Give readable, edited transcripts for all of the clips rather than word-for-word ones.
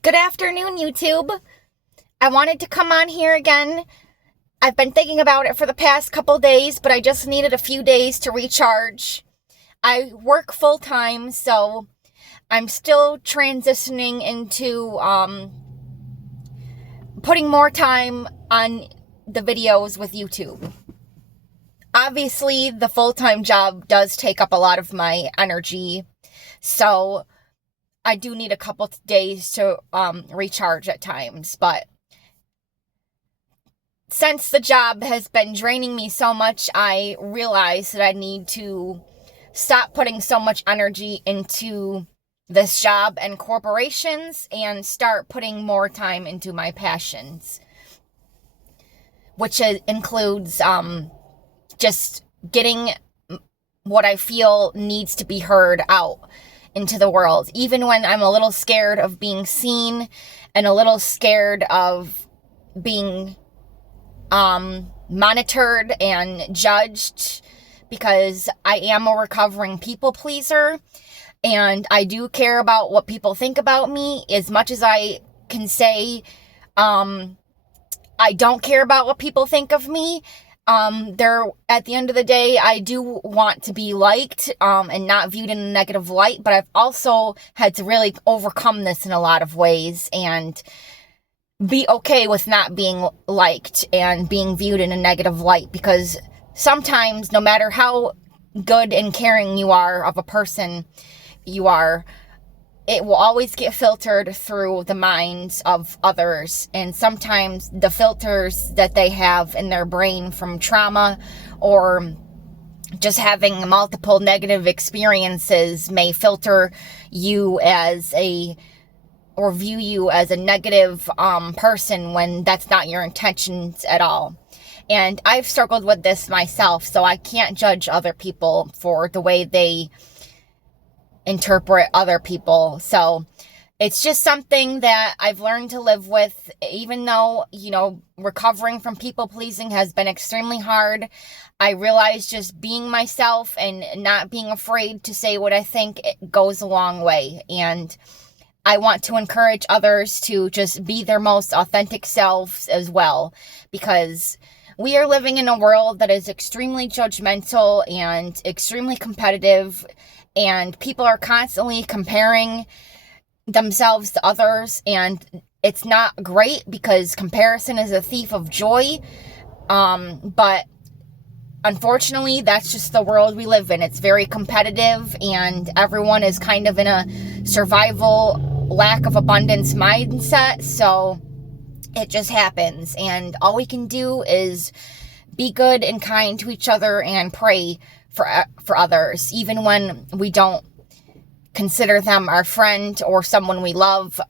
Good afternoon, YouTube. I wanted to come on here again. I've been thinking about it for the past couple days, but I just needed a few days to recharge. I work full time, so I'm still transitioning into putting more time on the videos with YouTube. Obviously, the full-time job does take up a lot of my energy, so I do need a couple days to recharge at times, but since the job has been draining me so much, I realized that I need to stop putting so much energy into this job and corporations and start putting more time into my passions, which includes just getting what I feel needs to be heard out into the world, even when I'm a little scared of being seen and a little scared of being monitored and judged, because I am a recovering people pleaser and I do care about what people think about me as much as I can say I don't care about what people think of me. At the end of the day, I do want to be liked, and not viewed in a negative light, but I've also had to really overcome this in a lot of ways and be okay with not being liked and being viewed in a negative light, because sometimes, no matter how good and caring you are of a person you are, it will always get filtered through the minds of others. And sometimes the filters that they have in their brain from trauma or just having multiple negative experiences may filter you or view you as a negative person when that's not your intentions at all. And I've struggled with this myself, so I can't judge other people for the way they interpret other people. So it's just something that I've learned to live with, even though, recovering from people pleasing has been extremely hard. I realize just being myself and not being afraid to say what I think, it goes a long way. And I want to encourage others to just be their most authentic selves as well, because we are living in a world that is extremely judgmental and extremely competitive, and people are constantly comparing themselves to others, and it's not great because comparison is a thief of joy. But unfortunately, that's just the world we live in. It's very competitive, and everyone is kind of in a survival, lack of abundance mindset, so it just happens. And all we can do is be good and kind to each other and pray for others, even when we don't consider them our friend or someone we love.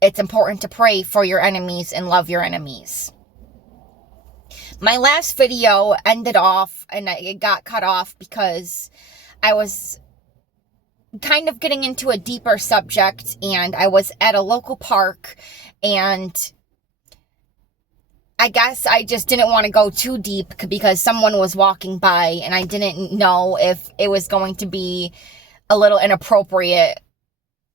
It's important to pray for your enemies and love your enemies. My last video ended off, and it got cut off because I was kind of getting into a deeper subject, and I was at a local park, and I guess I just didn't want to go too deep because someone was walking by, and I didn't know if it was going to be a little inappropriate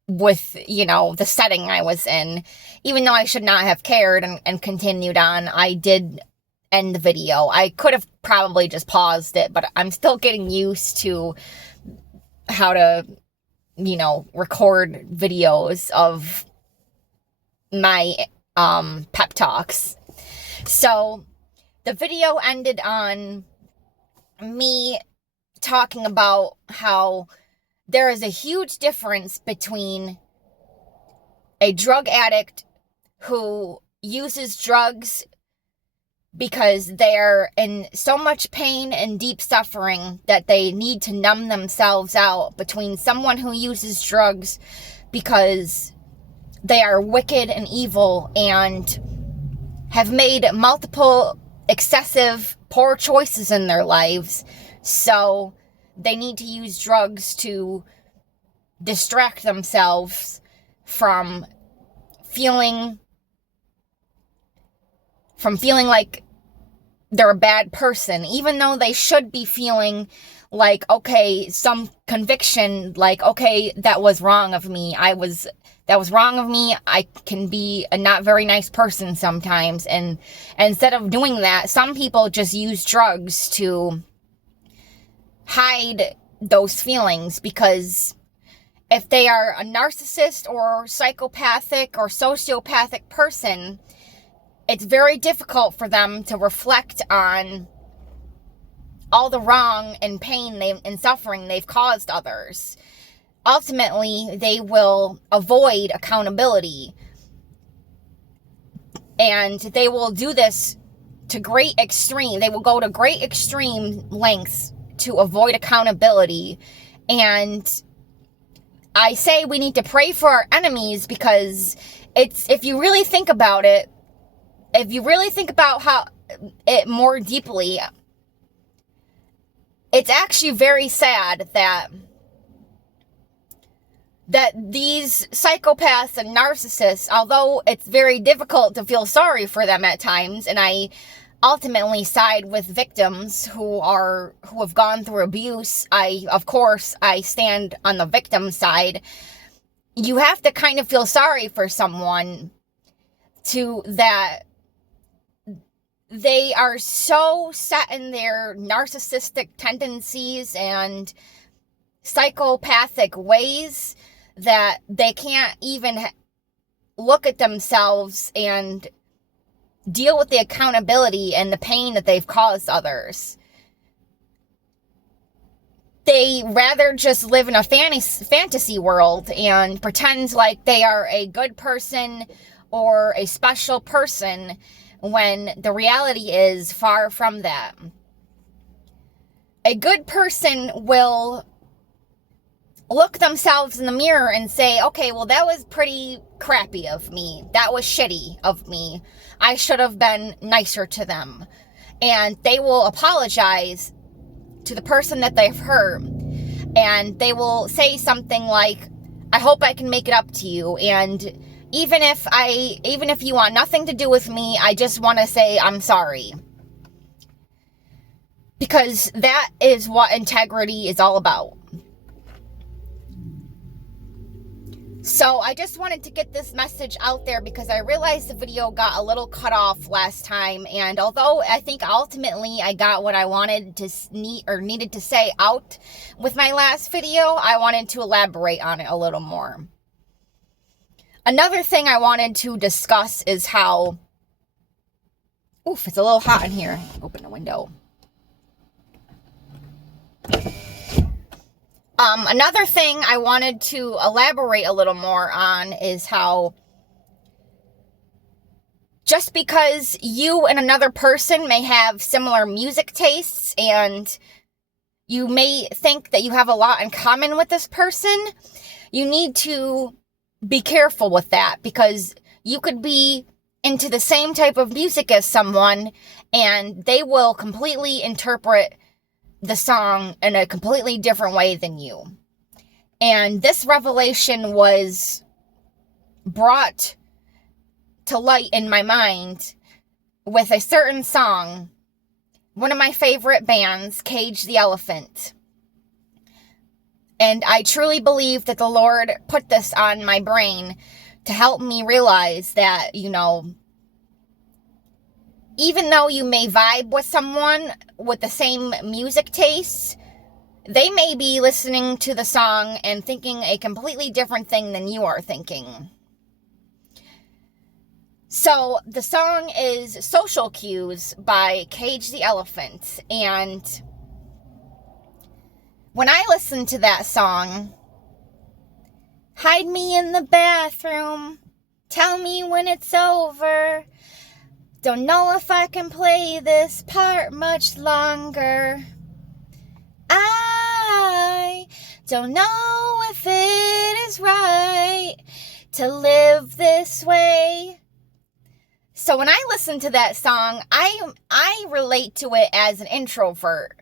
with, the setting I was in. Even though I should not have cared and continued on, I did end the video. I could have probably just paused it, but I'm still getting used to how to, record videos of my pep talks. So the video ended on me talking about how there is a huge difference between a drug addict who uses drugs because they're in so much pain and deep suffering that they need to numb themselves out, between someone who uses drugs because they are wicked and evil and have made multiple excessive poor choices in their lives, so they need to use drugs to distract themselves from feeling like they're a bad person, even though they should be feeling like, okay, some conviction, like, okay, that was wrong of me. That was wrong of me. I can be a not very nice person sometimes. And instead of doing that, some people just use drugs to hide those feelings, because if they are a narcissist or psychopathic or sociopathic person, it's very difficult for them to reflect on all the wrong and pain and suffering they've caused others. Ultimately, they will avoid accountability. And they will do this to great extreme. They will go to great extreme lengths to avoid accountability. And I say we need to pray for our enemies, because if you really think about it, if you really think about how it more deeply, it's actually very sad that these psychopaths and narcissists, although it's very difficult to feel sorry for them at times, and I ultimately side with victims who have gone through abuse. Of course, I stand on the victim side. You have to kind of feel sorry for someone that they are so set in their narcissistic tendencies and psychopathic ways that they can't even look at themselves and deal with the accountability and the pain that they've caused others. They rather just live in a fantasy world and pretend like they are a good person or a special person, when the reality is far from that. A good person will look themselves in the mirror and say, okay, well, that was pretty crappy of me. That was shitty of me. I should have been nicer to them. And they will apologize to the person that they've hurt. And they will say something like, I hope I can make it up to you. And even if you want nothing to do with me, I just want to say I'm sorry. Because that is what integrity is all about. So I just wanted to get this message out there, because I realized the video got a little cut off last time. And although I think ultimately I got what I wanted to needed to say out with my last video, I wanted to elaborate on it a little more. Another thing I wanted to discuss is how... Oof, it's a little hot in here. Open the window. Another thing I wanted to elaborate a little more on is how just because you and another person may have similar music tastes and you may think that you have a lot in common with this person, you need to be careful with that, because you could be into the same type of music as someone and they will completely interpret the song in a completely different way than you. And this revelation was brought to light in my mind with a certain song, one of my favorite bands, Cage the Elephant. And I truly believe that the Lord put this on my brain to help me realize that, you know, even though you may vibe with someone with the same music tastes, they may be listening to the song and thinking a completely different thing than you are thinking. So the song is Social Cues by Cage the Elephant. And when I listen to that song, hide me in the bathroom, tell me when it's over. Don't know if I can play this part much longer. I don't know if it is right to live this way. So when I listen to that song, I relate to it as an introvert.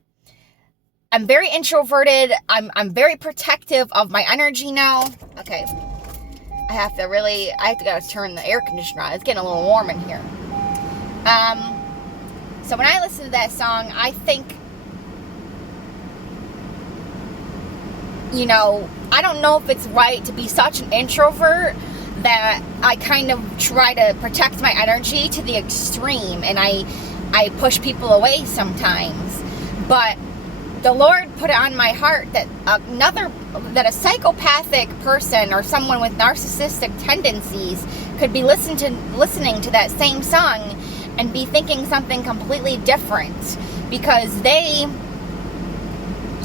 I'm very introverted. I'm very protective of my energy now. Okay. I have to turn the air conditioner on. It's getting a little warm in here. So when I listen to that song, I think I don't know if it's right to be such an introvert that I kind of try to protect my energy to the extreme, and I push people away sometimes. But the Lord put it on my heart that a psychopathic person or someone with narcissistic tendencies could be listening to that same song and be thinking something completely different, because they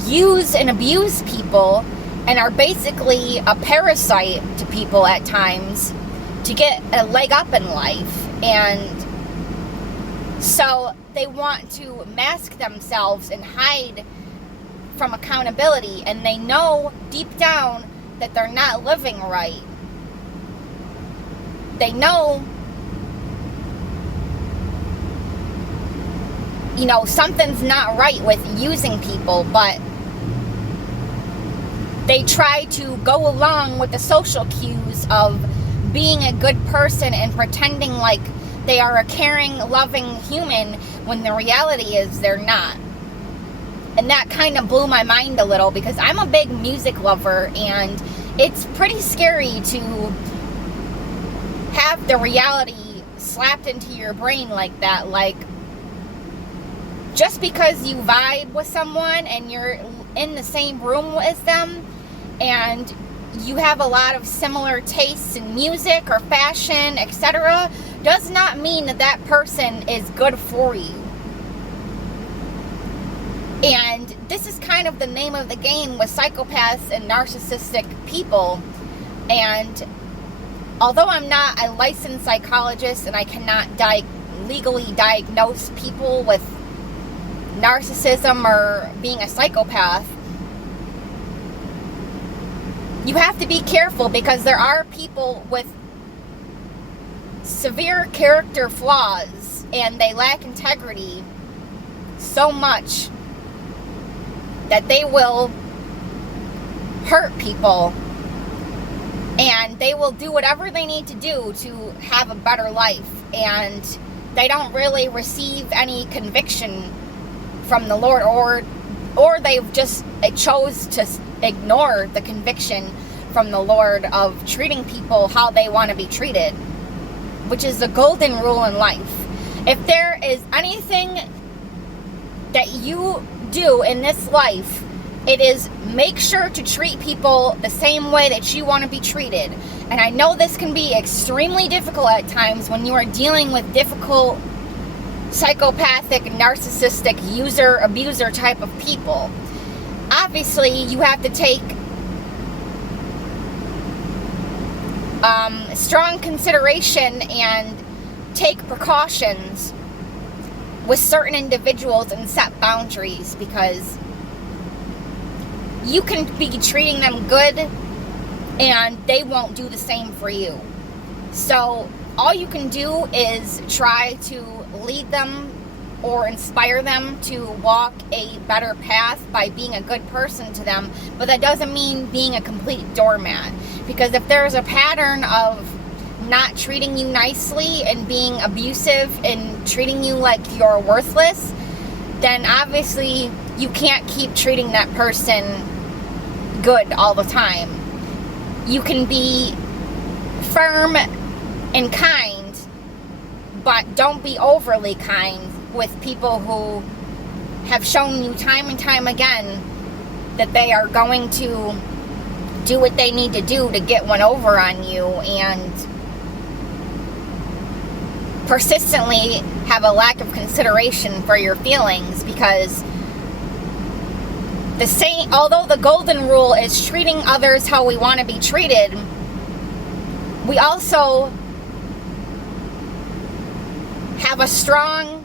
use and abuse people and are basically a parasite to people at times to get a leg up in life. And so they want to mask themselves and hide from accountability, and they know deep down that they're not living right. They know, something's not right with using people, but they try to go along with the social cues of being a good person and pretending like they are a caring, loving human when the reality is they're not. And that kind of blew my mind a little, because I'm a big music lover, and it's pretty scary to have the reality slapped into your brain like that. Like, just because you vibe with someone and you're in the same room as them and you have a lot of similar tastes in music or fashion, etc., does not mean that that person is good for you. And this is kind of the name of the game with psychopaths and narcissistic people. And although I'm not a licensed psychologist and I cannot legally diagnose people with narcissism or being a psychopath, you have to be careful, because there are people with severe character flaws and they lack integrity so much that they will hurt people, and they will do whatever they need to do to have a better life, and they don't really receive any conviction from the Lord, or they've just chose to ignore the conviction from the Lord of treating people how they want to be treated, which is the golden rule in life. If there is anything that you do in this life, it is make sure to treat people the same way that you want to be treated. And I know this can be extremely difficult at times when you are dealing with difficult, psychopathic, narcissistic, user, abuser type of people. Obviously, you have to take strong consideration and take precautions with certain individuals and set boundaries, because you can be treating them good and they won't do the same for you. So all you can do is try to lead them or inspire them to walk a better path by being a good person to them, but that doesn't mean being a complete doormat, because if there's a pattern of not treating you nicely and being abusive and treating you like you're worthless, then obviously you can't keep treating that person good all the time. You can be firm and kind, but don't be overly kind with people who have shown you time and time again that they are going to do what they need to do to get one over on you, and persistently have a lack of consideration for your feelings. Because although the golden rule is treating others how we want to be treated, we also have a strong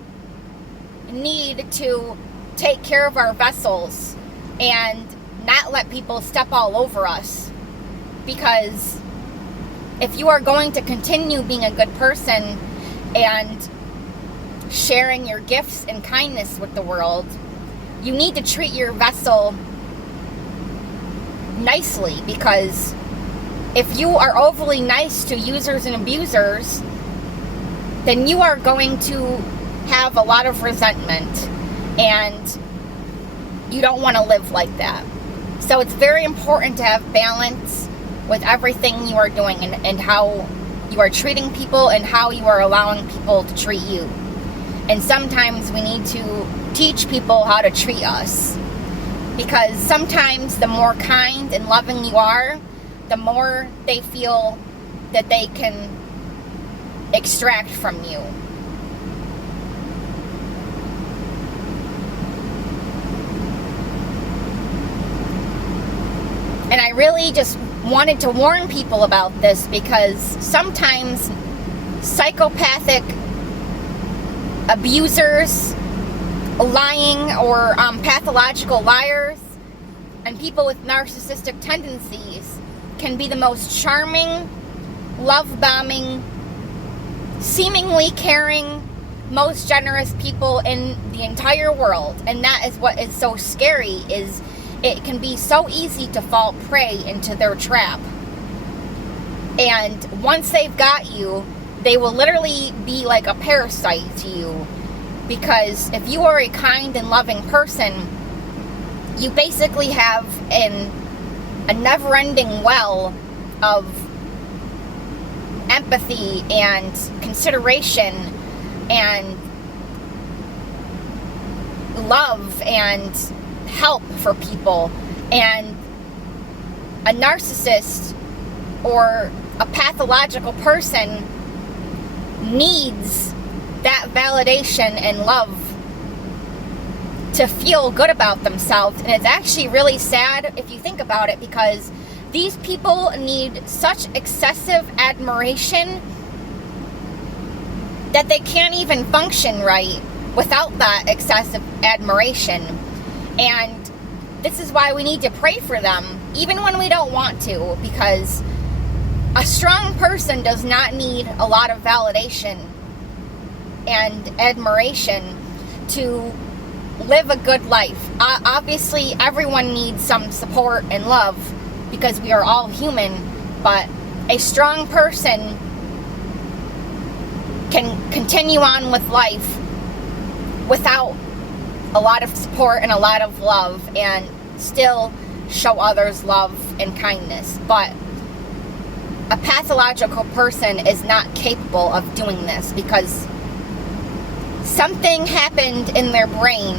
need to take care of our vessels and not let people step all over us. Because if you are going to continue being a good person and sharing your gifts and kindness with the world, you need to treat your vessel nicely. Because if you are overly nice to users and abusers, then you are going to have a lot of resentment, and you don't want to live like that. So it's very important to have balance with everything you are doing, and how you are treating people and how you are allowing people to treat you. And sometimes we need to teach people how to treat us, because sometimes the more kind and loving you are, the more they feel that they can extract from you. And I really just wanted to warn people about this, because sometimes psychopathic abusers, lying or pathological liars, and people with narcissistic tendencies can be the most charming, love-bombing, seemingly caring, most generous people in the entire world. And that is what is so scary, is it can be so easy to fall prey into their trap. And once they've got you, they will literally be like a parasite to you. Because if you are a kind and loving person, you basically have a never-ending well of empathy and consideration and love and help for people. And a narcissist or a pathological person needs that validation and love to feel good about themselves. And it's actually really sad if you think about it, because these people need such excessive admiration that they can't even function right without that excessive admiration. And this is why we need to pray for them, even when we don't want to, because a strong person does not need a lot of validation and admiration to live a good life. Obviously, everyone needs some support and love, because we are all human, but a strong person can continue on with life without a lot of support and a lot of love, and still show others love and kindness. But a pathological person is not capable of doing this, because something happened in their brain,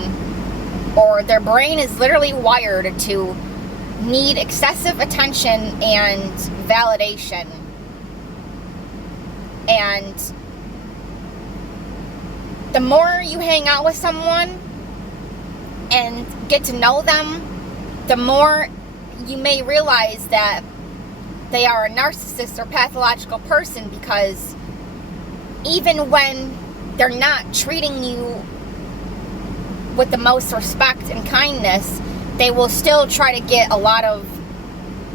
or their brain is literally wired to need excessive attention and validation. And the more you hang out with someone and get to know them, the more you may realize that they are a narcissist or pathological person, because even when they're not treating you with the most respect and kindness, they will still try to get a lot of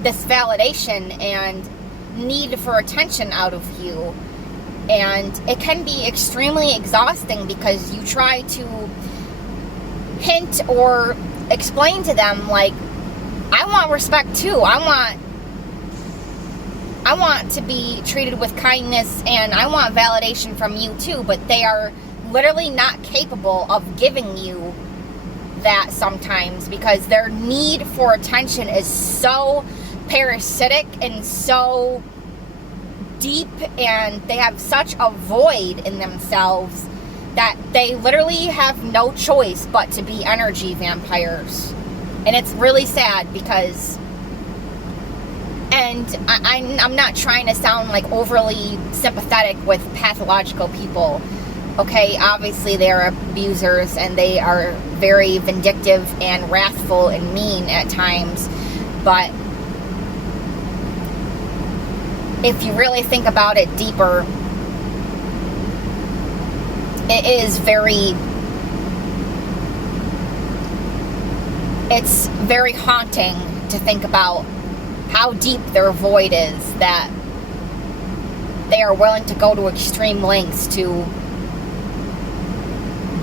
this validation and need for attention out of you. And it can be extremely exhausting, because you try to hint or explain to them, like, I want respect too. I want to be treated with kindness, and I want validation from you too. But they are literally not capable of giving you that sometimes, because their need for attention is so parasitic and so deep, and they have such a void in themselves that they literally have no choice but to be energy vampires. And it's really sad, because, and I'm not trying to sound like overly sympathetic with pathological people. Okay, obviously they are abusers, and they are very vindictive and wrathful and mean at times. But if you really think about it deeper, it is it's very haunting to think about how deep their void is, that they are willing to go to extreme lengths to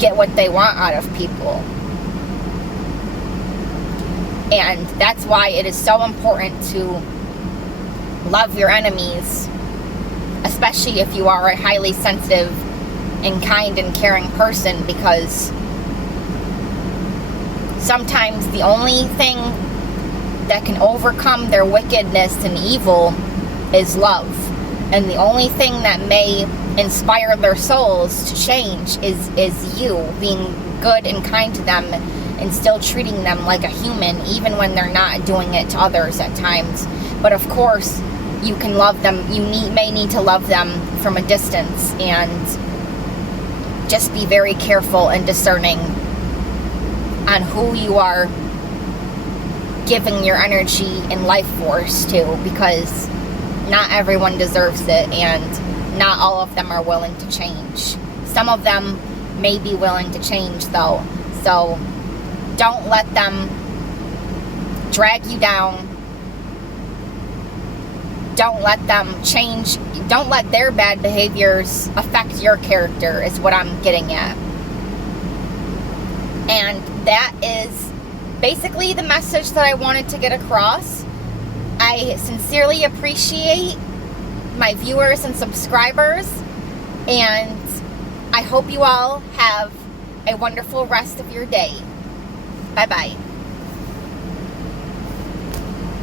get what they want out of people. And that's why it is so important to love your enemies, especially if you are a highly sensitive and kind and caring person, because sometimes the only thing that can overcome their wickedness and evil is love. And the only thing that may inspire their souls to change is you being good and kind to them and still treating them like a human, even when they're not doing it to others at times. But of course, you can love them. You may need to love them from a distance, and just be very careful and discerning on who you are giving your energy and life force to, because not everyone deserves it, and not all of them are willing to change. Some of them may be willing to change, though, so don't let them drag you down. Don't let them change. Don't let their bad behaviors affect your character, is what I'm getting at. And that is basically the message that I wanted to get across. I sincerely appreciate my viewers and subscribers, and I hope you all have a wonderful rest of your day. Bye-bye.